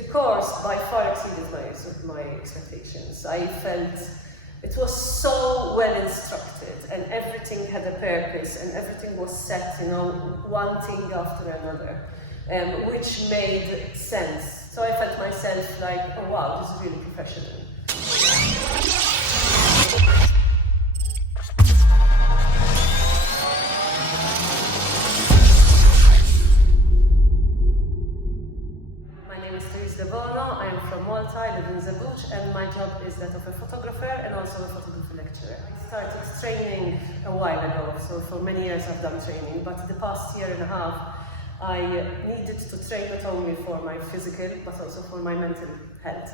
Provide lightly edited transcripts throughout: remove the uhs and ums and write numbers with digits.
The course by far exceeded my expectations. I felt it was so well instructed, and everything had a purpose, and everything was set, you know, one thing after another, which made sense. So I felt myself like, oh wow, this is really professional. Therese Debono. I am from Malta, I live in Zebbug, and my job is that of a photographer and also a photography lecturer. I started training a while ago, so for many years I've done training, but the past year and a half I needed to train not only for my physical but also for my mental health.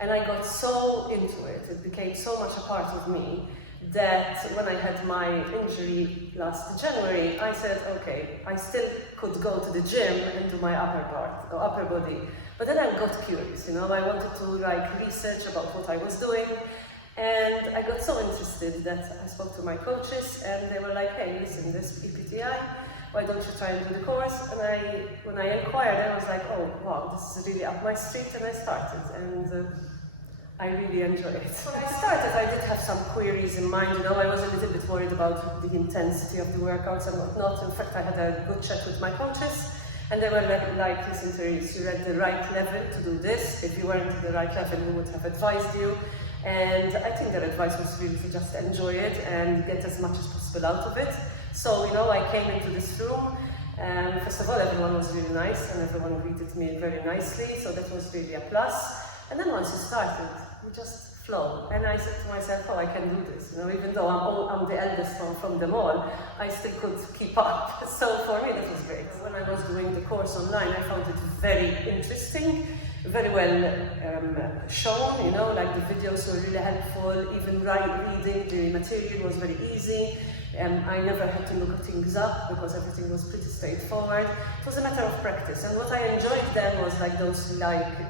And I got so into it, it became so much a part of me that when I had my injury last January, I said, okay, I still could go to the gym and do my upper body. But then I got curious, you know, I wanted to research about what I was doing, and I got so interested that I spoke to my coaches, and they were like, hey, listen, this EPTI, why don't you try and do the course? And when I inquired, I was like, oh wow, this is really up my street, and I started, and I really enjoy it. When I started, I did have some queries in mind, you know, I was a little bit worried about the intensity of the workouts and whatnot. In fact, I had a good chat with my coaches, and they were like, listen Therese, you're at the right level to do this. If you weren't at the right level, we would have advised you. And I think their advice was really to just enjoy it and get as much as possible out of it. So, you know, I came into this room, and first of all, everyone was really nice, and everyone greeted me very nicely, so that was really a plus. And then once you started, you just flow. And I said to myself, oh, I can do this. You know, even though I'm the eldest from them all, I still could keep up. So for me, that was great. When I was doing the course online, I found it very interesting, very well shown, you know, like the videos were really helpful, even reading the material was very easy. I never had to look things up because everything was pretty straightforward. It was a matter of practice, and what I enjoyed then was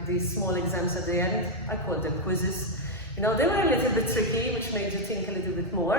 these small exams at the end. I called them quizzes. You know, they were a little bit tricky, which made you think a little bit more,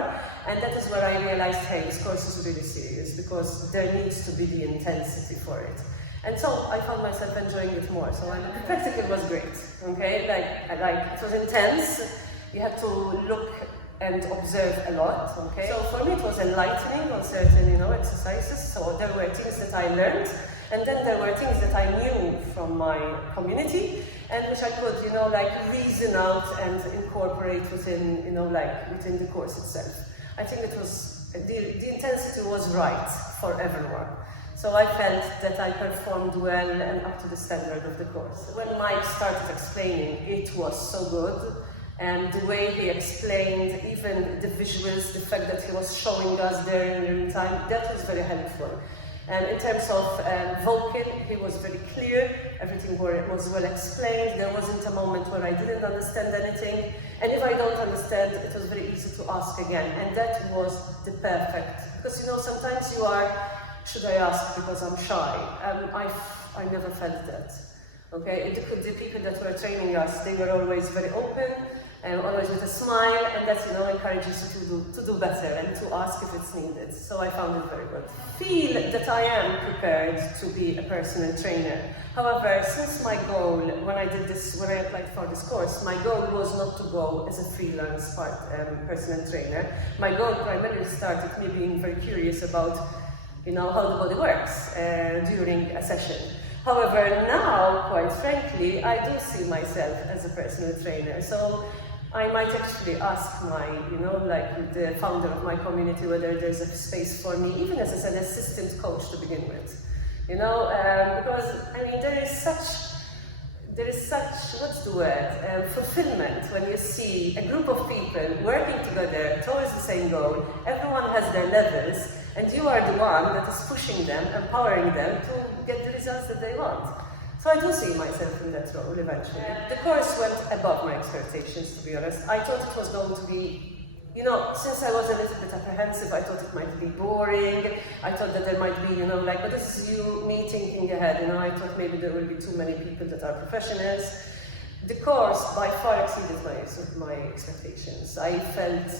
and that is where I realized, hey, this course is really serious because there needs to be the intensity for it. And so I found myself enjoying it more. So the practical was great, okay? It was intense. You had to look and observe a lot, okay? So for me it was enlightening on certain, you know, exercises. So there were things that I learned, and then there were things that I knew from my community, and which I could, you know, reason out and incorporate within, you know, within the course itself. I think it was, the intensity was right for everyone. So I felt that I performed well and up to the standard of the course. When Mike started explaining, it was so good. And the way he explained, even the visuals, the fact that he was showing us there in real time, that was very helpful. And in terms of vocal, he was very clear, everything was well explained, there wasn't a moment where I didn't understand anything. And if I don't understand, it was very easy to ask again. And that was the perfect, because you know, sometimes you are, should I ask because I'm shy? I never felt that. Okay, the people that were training us, they were always very open, always with a smile, and that, you know, encourages you to do better and to ask if it's needed. So I found it very good. Feel that I am prepared to be a personal trainer. However, since my goal, when I applied for this course, my goal was not to go as a freelance personal trainer. My goal primarily started me being very curious about, you know, how the body works during a session. However, now, quite frankly, I do see myself as a personal trainer. So I might actually ask the founder of my community whether there's a space for me, even as an assistant coach to begin with. You know, because, I mean, there is such, what's the word, fulfillment when you see a group of people working together towards the same goal. Everyone has their levels, and you are the one that is pushing them, empowering them to get the results that they want. So I do see myself in that role eventually. The course went above my expectations, to be honest. I thought it was going to be, you know, since I was a little bit apprehensive, I thought it might be boring. I thought that there might be, you know, but this is me thinking ahead, you know, I thought maybe there will be too many people that are professionals. The course by far exceeded my expectations. I felt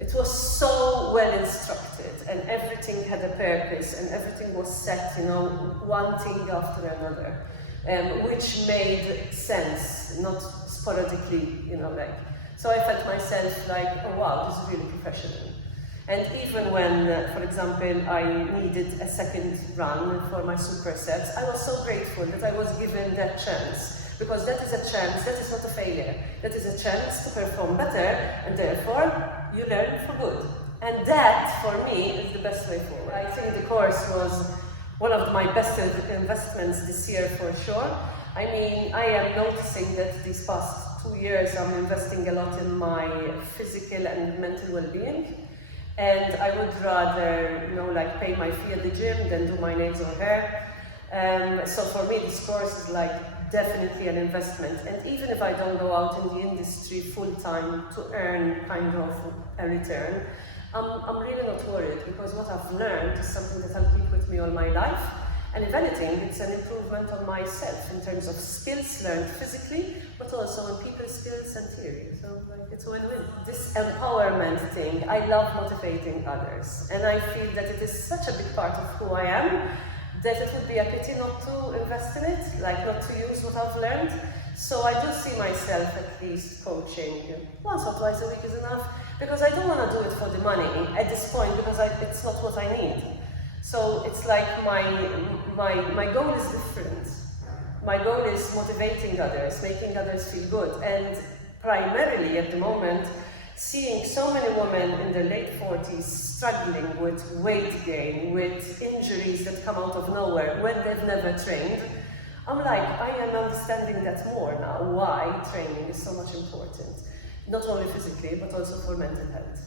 it was so well instructed, and everything had a purpose, and everything was set, you know, one thing after another, which made sense, not sporadically, So I felt myself like, oh wow, this is really professional. And even when, for example, I needed a second run for my supersets, I was so grateful that I was given that chance. Because that is a chance, that is not a failure. That is a chance to perform better, and therefore, you learn for good. And that, for me, is the best way forward. I think the course was one of my best investments this year for sure. I mean, I am noticing that these past 2 years I'm investing a lot in my physical and mental well-being. And I would rather, pay my fee at the gym than do my nails or hair. So for me, this course is definitely an investment. And even if I don't go out in the industry full-time to earn kind of a return, I'm really not worried, because what I've learned is something that I'll keep with me all my life. And if anything, it's an improvement on myself in terms of skills learned physically, but also in people skills and theory. So it's a win-win. This empowerment thing, I love motivating others. And I feel that it is such a big part of who I am, that it would be a pity not to invest in it, not to use what I've learned. So I do see myself at least coaching once or twice a week is enough, because I don't want to do it for the money at this point, because it's not what I need. So it's like my goal is different. My goal is motivating others, making others feel good, and primarily at the moment, seeing so many women in their late 40s struggling with weight gain, with injuries that come out of nowhere when they've never trained. I'm like, I am understanding that more now, why training is so much important. Not only physically, but also for mental health.